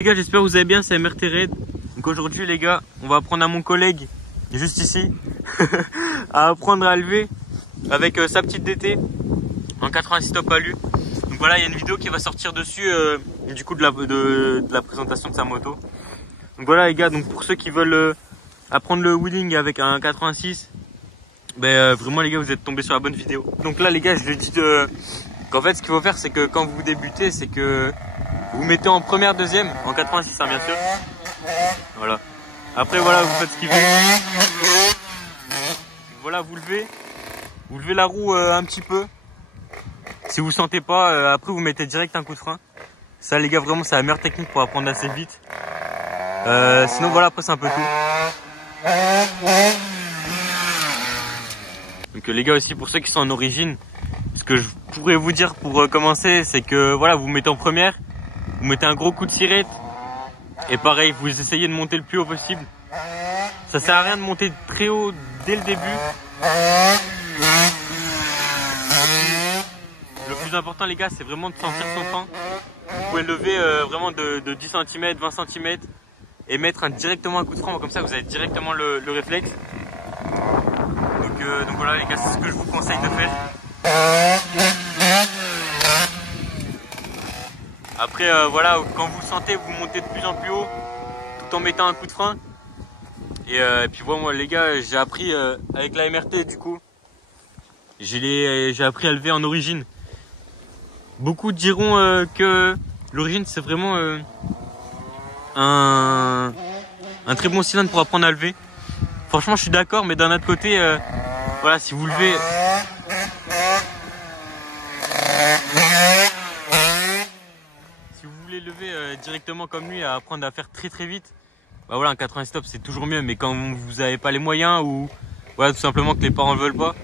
Les gars, j'espère que vous allez bien, c'est MRT Raid. Donc aujourd'hui les gars, on va apprendre à mon collègue, juste ici, à apprendre à lever avec sa petite DT en 86 top alu. Donc voilà, il y a une vidéo qui va sortir dessus du coup de la présentation de sa moto. Donc voilà les gars, donc pour ceux qui veulent apprendre le wheeling avec un 86, vraiment les gars, vous êtes tombés sur la bonne vidéo. Donc là les gars, je lui dis qu'en fait ce qu'il faut faire, c'est que quand vous débutez, c'est que vous mettez en première, deuxième, en 86 hein, bien sûr. Voilà. Après voilà, vous faites ce qu'il faut. Voilà, vous levez la roue un petit peu. Si vous sentez pas, après vous mettez direct un coup de frein. Ça les gars, vraiment c'est la meilleure technique pour apprendre assez vite. Sinon voilà, après c'est un peu tout. Donc les gars aussi, pour ceux qui sont en origine, ce que je pourrais vous dire pour commencer, c'est que voilà, vous mettez en première, vous mettez un gros coup de sirette et pareil, vous essayez de monter le plus haut possible. Ça sert à rien de monter très haut dès le début. Le plus important les gars, c'est vraiment de sentir son frein. Vous pouvez lever vraiment de 10 cm, 20 cm et mettre directement un coup de frein, comme ça vous avez directement le réflexe. Donc voilà les gars, c'est ce que je vous conseille de faire. Après voilà, quand vous le sentez, vous montez de plus en plus haut tout en mettant un coup de frein. Et puis voilà, moi les gars, j'ai appris avec la MRT du coup, j'ai appris à lever en origine. Beaucoup diront que l'origine c'est vraiment un très bon cylindre pour apprendre à lever. Franchement je suis d'accord, mais d'un autre côté, voilà, si vous levez... Si vous voulez lever directement comme lui, à apprendre à faire très vite, bah voilà, un 80 stop c'est toujours mieux, mais quand vous n'avez pas les moyens ou voilà, tout simplement que les parents ne veulent pas,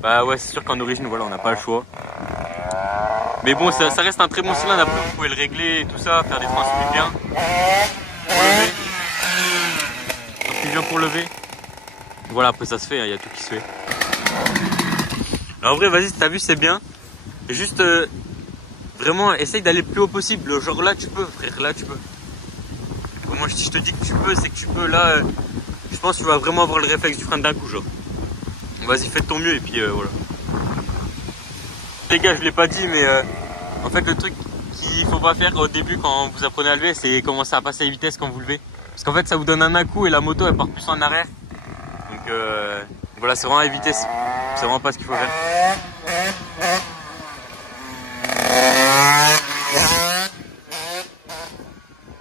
bah ouais, c'est sûr qu'en origine, voilà, on n'a pas le choix. Mais bon, ça reste un très bon cylindre. Après, vous pouvez le régler et tout ça, faire des freins super bien. Pour lever. C'est bien pour lever. Voilà, après ça se fait, il y a tout qui se fait. Alors en vrai, vas-y, t'as vu, c'est bien. Juste, vraiment, essaye d'aller le plus haut possible. Genre là, tu peux, frère, là, tu peux. Comment je te dis que tu peux, c'est que tu peux. Là, je pense que tu vas vraiment avoir le réflexe du frein d'un coup, genre. Vas-y, fais de ton mieux et puis voilà. Les gars, je l'ai pas dit, mais en fait le truc qu'il faut pas faire au début quand vous apprenez à lever, c'est commencer à passer les vitesses quand vous levez, parce qu'en fait ça vous donne un coup et la moto elle part plus en arrière. Donc voilà, c'est vraiment la vitesse, c'est vraiment pas ce qu'il faut faire.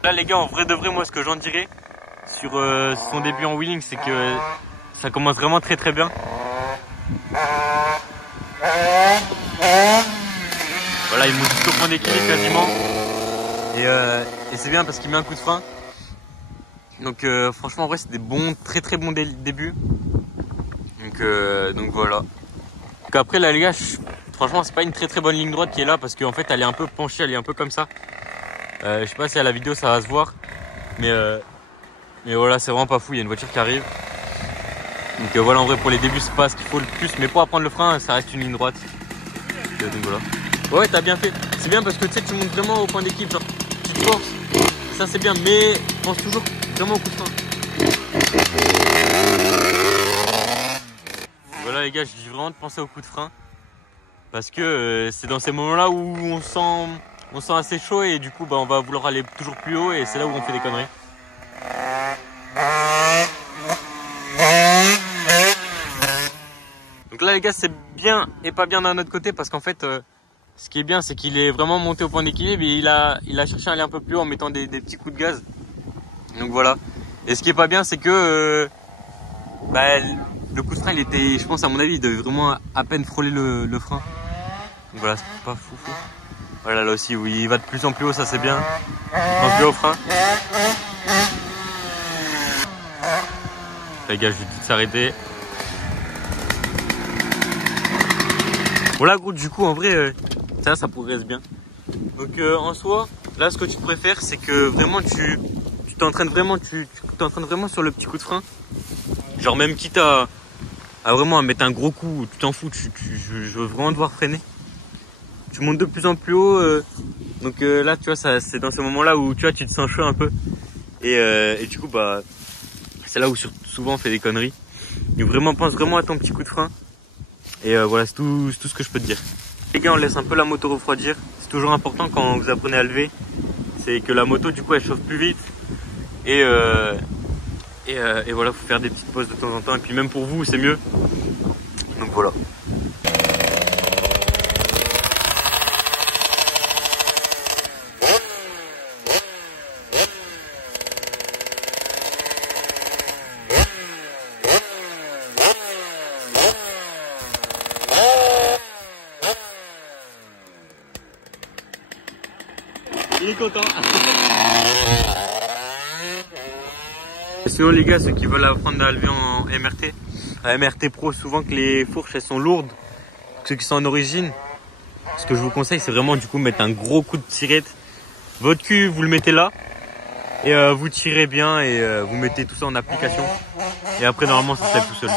Là les gars, en vrai de vrai, moi ce que j'en dirais sur son début en wheeling, c'est que ça commence vraiment très bien. Voilà, il monte jusqu'au point d'équilibre quasiment. Et c'est bien parce qu'il met un coup de frein. Donc franchement en vrai c'est des bons, très bons débuts. Donc voilà. Donc après là les gars, franchement c'est pas une très bonne ligne droite qui est là, parce qu'en fait elle est un peu penchée, elle est un peu comme ça. Je sais pas si à la vidéo ça va se voir. Mais voilà, c'est vraiment pas fou, il y a une voiture qui arrive. Donc voilà, en vrai pour les débuts c'est pas ce qu'il faut le plus, mais pour apprendre le frein ça reste une ligne droite. Donc voilà. Ouais, t'as bien fait. C'est bien parce que tu sais, tu montes vraiment au point d'équipe, genre tu te forces. Ça c'est bien, mais pense toujours vraiment au coup de frein. Voilà les gars, je dis vraiment de penser au coup de frein, parce que c'est dans ces moments-là où on sent assez chaud et du coup bah on va vouloir aller toujours plus haut et c'est là où on fait des conneries. Donc là les gars, c'est bien et pas bien d'un autre côté, parce qu'en fait ce qui est bien, c'est qu'il est vraiment monté au point d'équilibre et il a cherché à aller un peu plus haut en mettant des petits coups de gaz. Donc voilà. Et ce qui est pas bien, c'est que le coup de frein, il était, je pense à mon avis, il devait vraiment à peine frôler le frein. Donc voilà, c'est pas fou. Voilà, là aussi, oui, il va de plus en plus haut, ça c'est bien. Il pense bien au frein. Les gars, je lui dis de s'arrêter. Voilà gros, du coup en vrai ça progresse bien. Donc en soi, là ce que tu préfères, c'est que vraiment tu t'entraînes vraiment, tu t'entraînes vraiment sur le petit coup de frein. Genre même quitte à vraiment à mettre un gros coup, tu t'en fous, je veux vraiment devoir freiner. Tu montes de plus en plus haut Donc là tu vois, c'est dans ce moment là où tu vois, tu te sens chaud un peu. Et du coup bah c'est là où souvent on fait des conneries. Donc vraiment pense vraiment à ton petit coup de frein. Et voilà, c'est tout ce que je peux te dire. Les gars, on laisse un peu la moto refroidir. C'est toujours important quand vous apprenez à lever. C'est que la moto du coup elle chauffe plus vite. Et voilà, faut faire des petites pauses de temps en temps. Et puis même pour vous c'est mieux. Donc voilà. Il est content. Sinon les gars, ceux qui veulent apprendre à lever en MRT, à MRT Pro, souvent que les fourches elles sont lourdes. Ceux qui sont en origine, ce que je vous conseille c'est vraiment du coup mettre un gros coup de tirette. Votre cul vous le mettez là et vous tirez bien et vous mettez tout ça en application. Et après normalement ça se lève tout seul.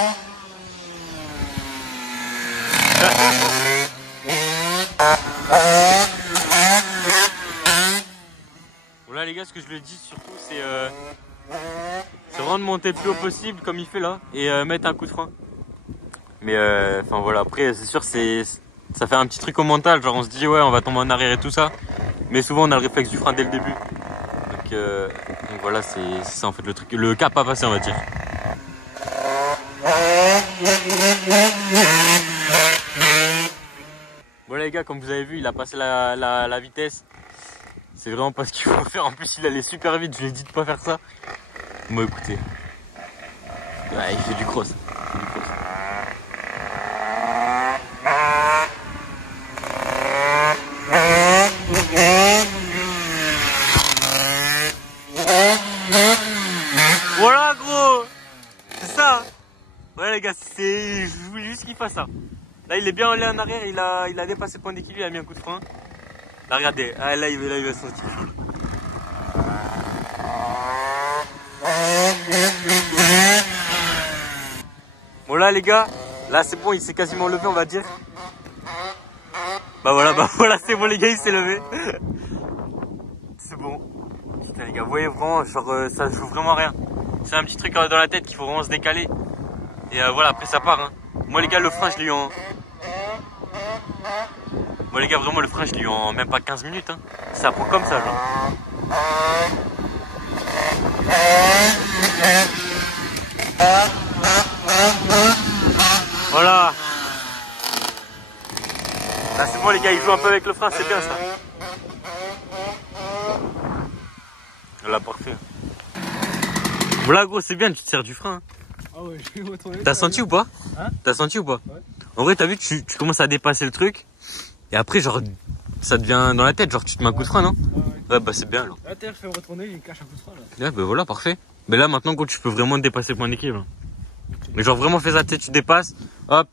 Voilà les gars, ce que je le dis surtout c'est vraiment de monter le plus haut possible comme il fait là et mettre un coup de frein. Mais enfin voilà, après c'est sûr ça fait un petit truc au mental, genre on se dit ouais on va tomber en arrière et tout ça. Mais souvent on a le réflexe du frein dès le début. Donc voilà, c'est ça en fait le truc, le cap à passer on va dire. Voilà les gars, comme vous avez vu, il a passé la vitesse. C'est vraiment pas ce qu'il faut faire. En plus, il allait super vite. Je lui ai dit de pas faire ça. Bon, écoutez. Ouais, il fait du cross. Voilà, gros. C'est ça. Ouais, les gars, je voulais juste qu'il fasse ça. Là, il est bien allé en arrière. Il a dépassé le point d'équilibre. Il a mis un coup de frein. Là, regardez. Ah, là, il va se sentir chaud. Bon là les gars, là c'est bon, il s'est quasiment levé on va dire. Bah voilà, c'est bon les gars, il s'est levé. C'est bon. Putain les gars, vous voyez vraiment, genre ça joue vraiment rien. C'est un petit truc dans la tête qu'il faut vraiment se décaler. Et voilà, après ça part. Hein. Moi les gars, le frein je l'ai eu en... Moi les gars, vraiment le frein je l'ai eu en même pas 15 minutes. Hein. Ça prend comme ça genre. Voilà. Là c'est bon les gars, il joue un peu avec le frein, c'est bien ça. Là parfait. Voilà gros, c'est bien, tu te sers du frein. Ah ouais, je vais retourner. T'as senti ou pas? Hein? T'as senti ou pas? Ouais. En vrai t'as vu, tu commences à dépasser le truc. Et après genre, ça devient dans la tête, genre tu te mets un coup de frein non? Ouais bah c'est bien alors. Là t'as je fais retourner, il cache un coup de frein là. Ouais bah voilà, parfait. Mais là maintenant gros, tu peux vraiment dépasser le point d'équilibre. Mais genre vraiment fais ça, tu dépasses, hop,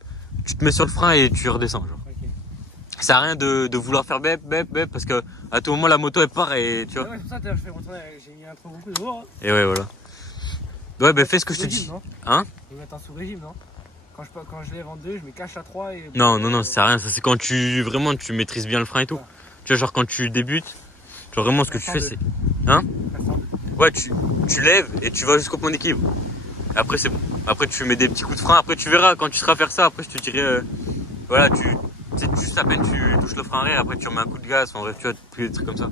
tu te mets sur le frein et tu redescends genre. Okay. Ça sert à rien de vouloir faire bep parce que à tout moment la moto elle part et tu vois. Ouais, c'est pour ça que je fais retourner, j'ai mis un trop beaucoup de voix. Hein. Et ouais voilà. Ouais bah fais ce que je te dis. Non, hein? Je vais mettre un sous-régime non? Quand je lève en 2, je me cache à 3 et... Non, ça sert à rien, ça c'est quand tu maîtrises bien le frein et tout. Ouais. Tu vois genre quand tu débutes, genre vraiment ce que tu fais c'est... Hein? Ouais tu lèves et tu vas jusqu'au point d'équilibre. Après c'est bon. Après tu mets des petits coups de frein, après tu verras quand tu seras faire ça, après je te dirai... voilà, juste à peine tu touches le frein arrière, après tu remets un coup de gaz, en bref tu vois, plus des trucs comme ça.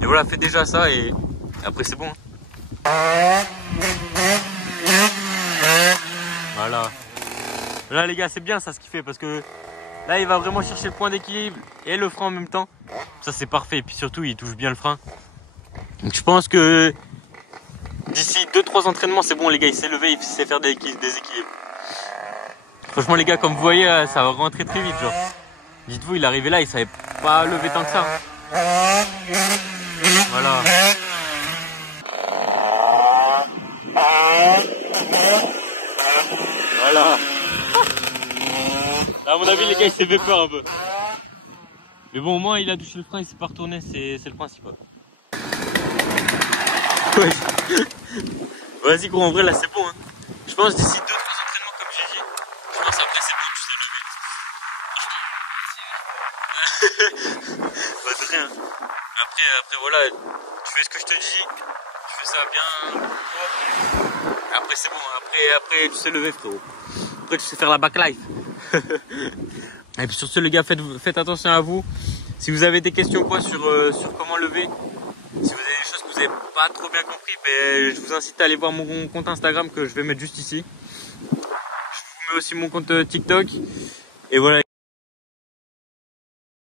Et voilà, fais déjà ça et après c'est bon. Hein. Voilà. Là les gars, c'est bien ça ce qu'il fait parce que là il va vraiment chercher le point d'équilibre et le frein en même temps. Ça c'est parfait et puis surtout il touche bien le frein. Donc je pense que d'ici 2-3 entraînements c'est bon les gars, il s'est levé, il sait faire des équilibres. Franchement les gars, comme vous voyez, ça va rentrer très vite genre. Dites-vous, il est arrivé là, il savait pas lever tant que ça. Voilà. Voilà. Là, à mon avis les gars, il s'est fait peur un peu. Mais bon, au moins il a touché le frein, il s'est pas retourné, c'est le principal. Ouais. Vas-y gros, en vrai là c'est bon hein. Je pense d'ici 2-3 entraînements comme j'ai dit, je pense après c'est bon, tu sais lever. Pas de rien. après voilà, tu fais ce que je te dis, tu fais ça bien. Après c'est bon, après tu sais lever frérot. Après tu sais faire la backlife. Et puis sur ce les gars, faites attention à vous. Si vous avez des questions quoi sur comment lever, si vous avez des choses que vous n'avez pas trop bien compris, ben, je vous incite à aller voir mon compte Instagram que je vais mettre juste ici. Je vous mets aussi mon compte TikTok. Et voilà.